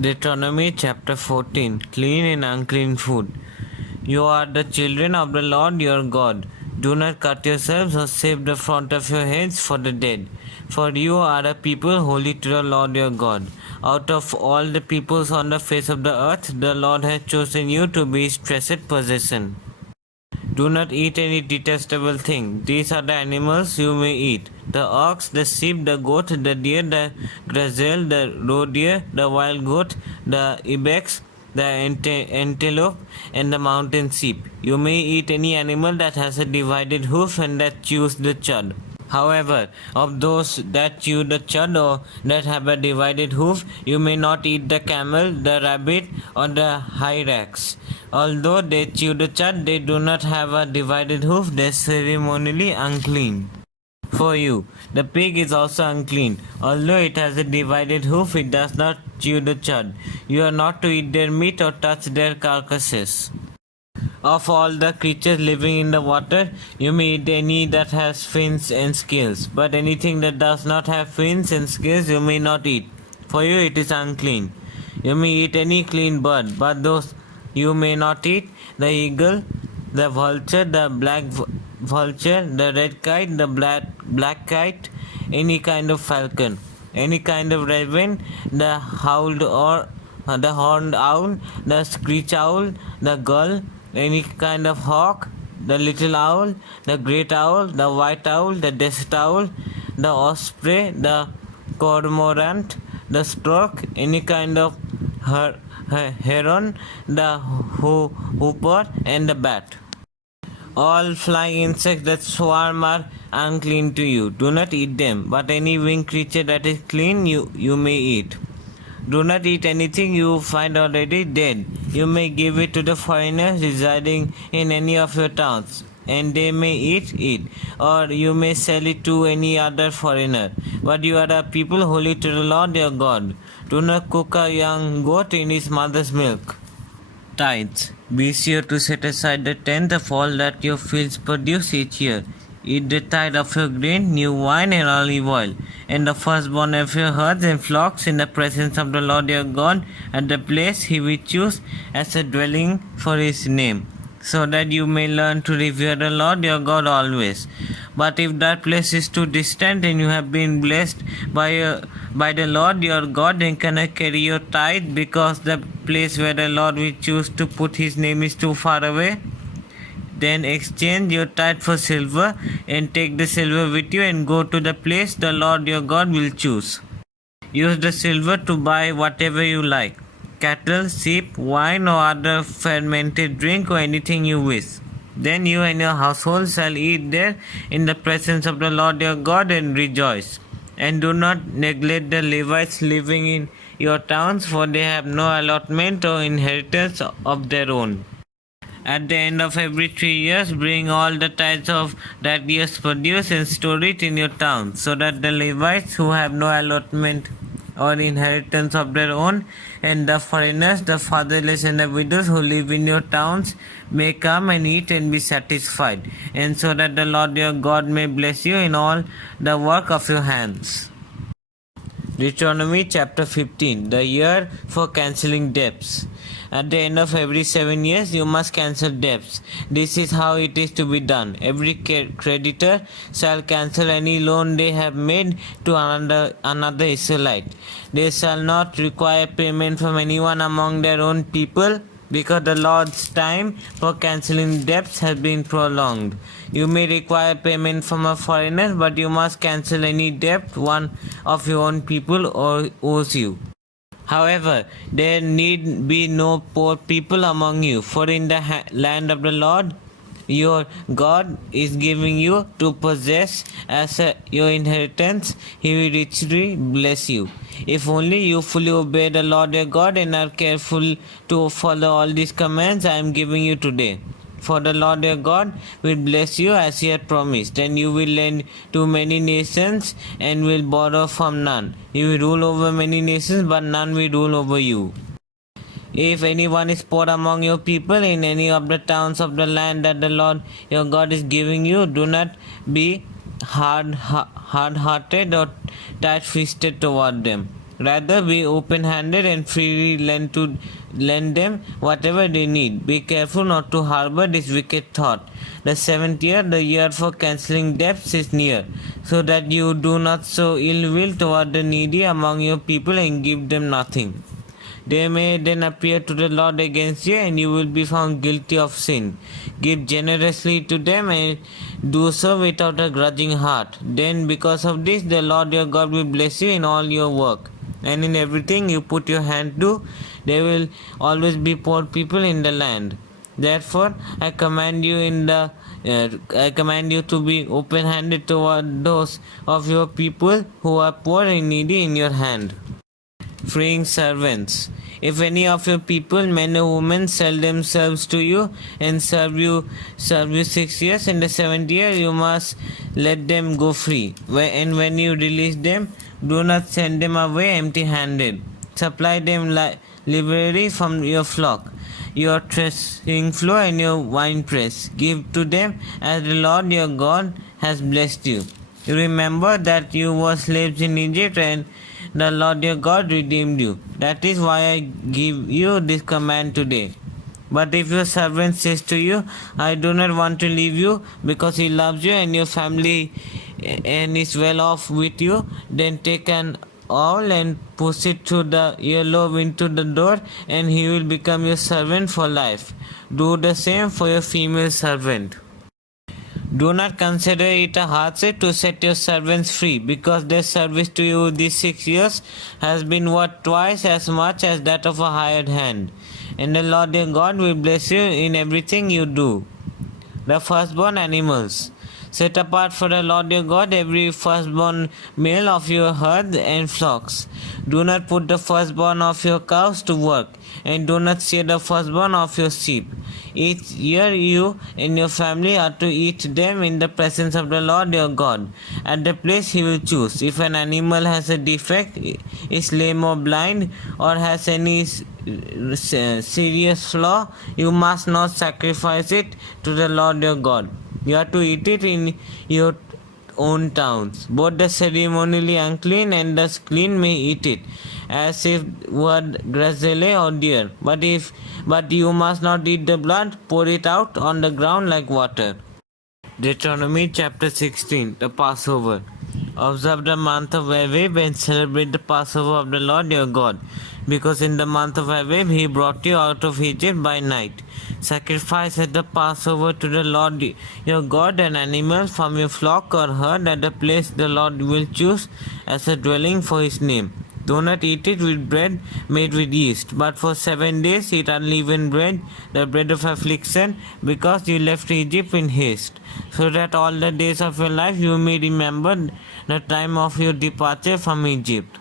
Deuteronomy chapter 14. Clean and unclean food. You are the children of the Lord your God. Do not cut yourselves or shave the front of your heads for the dead, for you are a people holy to the Lord your God. Out of all the peoples on the face of the earth, the Lord has chosen you to be his treasured possession. Do not eat any detestable thing. These are the animals you may eat: the ox, the sheep, the goat, the deer, the gazelle, the roe deer, the wild goat, the ibex, the antelope, and the mountain sheep. You may eat any animal that has a divided hoof and that chews the cud. However, of those that chew the cud or that have a divided hoof, you may not eat the camel, the rabbit, or the hyrax. Although they chew the cud, they do not have a divided hoof, they are ceremonially unclean. For you, the pig is also unclean. Although it has a divided hoof, it does not chew the cud. You are not to eat their meat or touch their carcasses. Of all the creatures living in the water, you may eat any that has fins and scales, but anything that does not have fins and scales you may not eat. For you it is unclean. You may eat any clean bird, but those you may not eat: the eagle, the vulture, the black vulture, the red kite, the black kite, any kind of falcon, any kind of raven, the howled or the horned owl, the screech owl, the gull, any kind of hawk, the little owl, the great owl, the white owl, the desert owl, the osprey, the cormorant, the stork, any kind of heron, the hooper, and the bat. All flying insects that swarm are unclean to you. Do not eat them, but any winged creature that is clean you may eat. Do not eat anything you find already dead. You may give it to the foreigners residing in any of your towns, and they may eat it, or you may sell it to any other foreigner. But you are a people holy to the Lord your God. Do not cook a young goat in his mother's milk. Tithes. Be sure to set aside the tenth of all that your fields produce each year. Eat the tithe of your grain, new wine, and olive oil, and the firstborn of your herds and flocks in the presence of the Lord your God, at the place he will choose as a dwelling for his name, so that you may learn to revere the Lord your God always. But if that place is too distant and you have been blessed by the Lord your God and cannot carry your tithe because the place where the Lord will choose to put his name is too far away, then exchange your tithe for silver and take the silver with you and go to the place the Lord your God will choose. Use the silver to buy whatever you like: cattle, sheep, wine, or other fermented drink, or anything you wish. Then you and your household shall eat there in the presence of the Lord your God and rejoice. And do not neglect the Levites living in your towns, for they have no allotment or inheritance of their own. At the end of every 3 years, bring all the tithes of that year's produce and store it in your town, so that the Levites who have no allotment or inheritance of their own, and the foreigners, the fatherless, and the widows who live in your towns may come and eat and be satisfied, and so that the Lord your God may bless you in all the work of your hands. Deuteronomy chapter 15. The year for cancelling debts. At the end of every 7 years, you must cancel debts. This is how it is to be done. Every creditor shall cancel any loan they have made to another Israelite. They shall not require payment from anyone among their own people, because the Lord's time for cancelling debts has been prolonged. You may require payment from a foreigner, but you must cancel any debt one of your own people owes you. However, there need be no poor people among you, for in the land of the Lord your God is giving you to possess as your inheritance, he will richly bless you. If only you fully obey the Lord your God and are careful to follow all these commands I am giving you today. For the Lord your God will bless you as he had promised, and you will lend to many nations and will borrow from none. You will rule over many nations, but none will rule over you. If anyone is poor among your people in any of the towns of the land that the Lord your God is giving you, do not be hard-hearted or tight-fisted toward them. Rather, be open-handed and freely lend them whatever they need. Be careful not to harbor this wicked thought. The seventh year, the year for cancelling debts, is near, so that you do not sow ill will toward the needy among your people and give them nothing. They may then appear to the Lord against you, and you will be found guilty of sin. Give generously to them and do so without a grudging heart. Then, because of this, the Lord your God will bless you in all your work, and in everything you put your hand to. There will always be poor people in the land. Therefore, I command you to be open-handed toward those of your people who are poor and needy in your hand. Freeing servants. If any of your people, men or women, sell themselves to you and serve you 6 years, in the 7th year you must let them go free. And when you release them, do not send them away empty-handed. Supply them liberally from your flock, your threshing floor and your winepress. Give to them as the Lord your God has blessed you. You remember that you were slaves in Egypt, and the Lord your God redeemed you. That is why I give you this command today. But if your servant says to you, I do not want to leave you because he loves you and your family and is well off with you, then take an awl and push it through the earlobe into the door, and he will become your servant for life. Do the same for your female servant. Do not consider it a hardship to set your servants free, because their service to you these 6 years has been worth twice as much as that of a hired hand. And the Lord your God will bless you in everything you do. The firstborn animals. Set apart for the Lord your God every firstborn male of your herd and flocks. Do not put the firstborn of your cows to work, and do not shear the firstborn of your sheep. Each year you and your family are to eat them in the presence of the Lord your God, at the place he will choose. If an animal has a defect, is lame or blind, or has any serious flaw, you must not sacrifice it to the Lord your God. You are to eat it in your own towns. Both the ceremonially unclean and the clean may eat it, as if were gazelle or deer. But you must not eat the blood. Pour it out on the ground like water. Deuteronomy chapter 16. The Passover. Observe the month of Aviv and celebrate the Passover of the Lord your God, because in the month of Aviv he brought you out of Egypt by night. Sacrifice at the Passover to the Lord your God an animal from your flock or herd at the place the Lord will choose as a dwelling for his name. Do not eat it with bread made with yeast, but for 7 days eat unleavened bread, the bread of affliction, because you left Egypt in haste, so that all the days of your life you may remember the time of your departure from Egypt.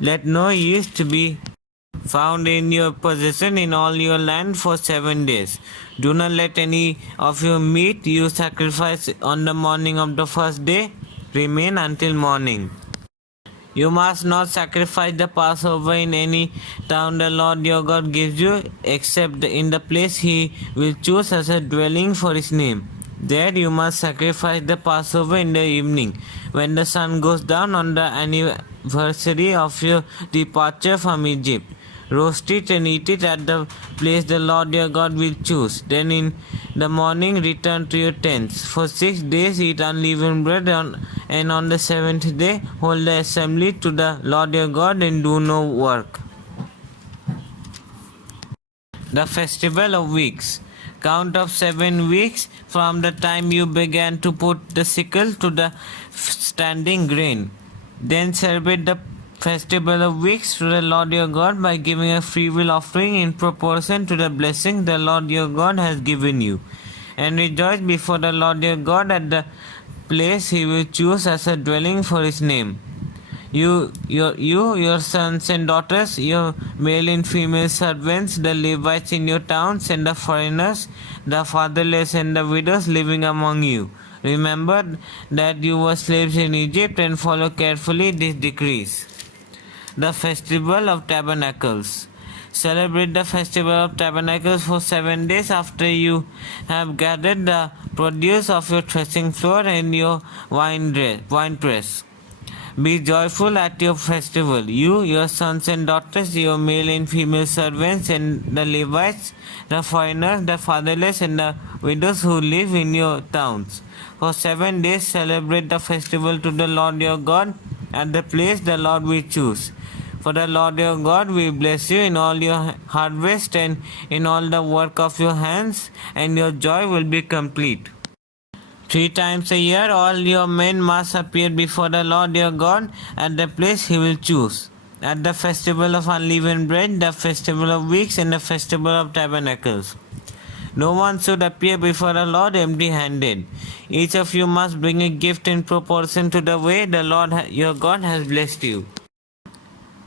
Let no yeast be found in your possession in all your land for 7 days. Do not let any of your meat you sacrifice on the morning of the first day remain until morning. You must not sacrifice the Passover in any town the Lord your God gives you, except in the place he will choose as a dwelling for his name. There you must sacrifice the Passover in the evening, when the sun goes down on the anniversary of your departure from Egypt. Roast it and eat it at the place the Lord your God will choose. Then in the morning return to your tents. For 6 days eat unleavened bread, and on the 7th day hold the assembly to the Lord your God and do no work. The Festival of Weeks. Count of 7 weeks from the time you began to put the sickle to the standing grain. Then celebrate the Festival of Weeks to the Lord your God by giving a freewill offering in proportion to the blessing the Lord your God has given you. And rejoice before the Lord your God at the place he will choose as a dwelling for his name. Your sons and daughters, your male and female servants, the Levites in your towns, and the foreigners, the fatherless and the widows living among you. Remember that you were slaves in Egypt, and follow carefully these decrees. The Festival of Tabernacles. Celebrate the Festival of Tabernacles for 7 days after you have gathered the produce of your threshing floor and your winepress. Be joyful at your festival, you, your sons and daughters, your male and female servants, and the Levites, the foreigners, the fatherless, and the widows who live in your towns. For 7 days celebrate the festival to the Lord your God at the place the Lord will choose. For the Lord your God will bless you in all your harvest and in all the work of your hands, and your joy will be complete. 3 times a year all your men must appear before the Lord your God at the place he will choose. At the festival of unleavened bread, the festival of weeks, and the festival of tabernacles. No one should appear before the Lord empty-handed. Each of you must bring a gift in proportion to the way the Lord your God has blessed you.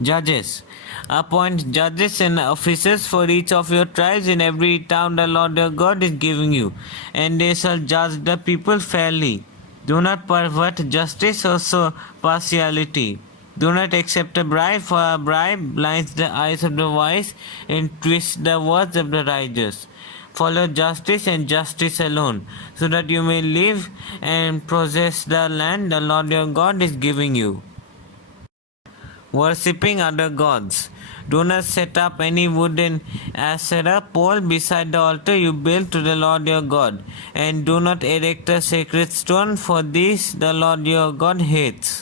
Judges. Appoint judges and officers for each of your tribes in every town the Lord your God is giving you, and they shall judge the people fairly. Do not pervert justice or show partiality. Do not accept a bribe, for a bribe blinds the eyes of the wise and twists the words of the righteous. Follow justice and justice alone, so that you may live and possess the land the Lord your God is giving you. Worshipping other gods. Do not set up any wooden Asherah pole beside the altar you built to the Lord your God, and do not erect a sacred stone, for this the Lord your God hates.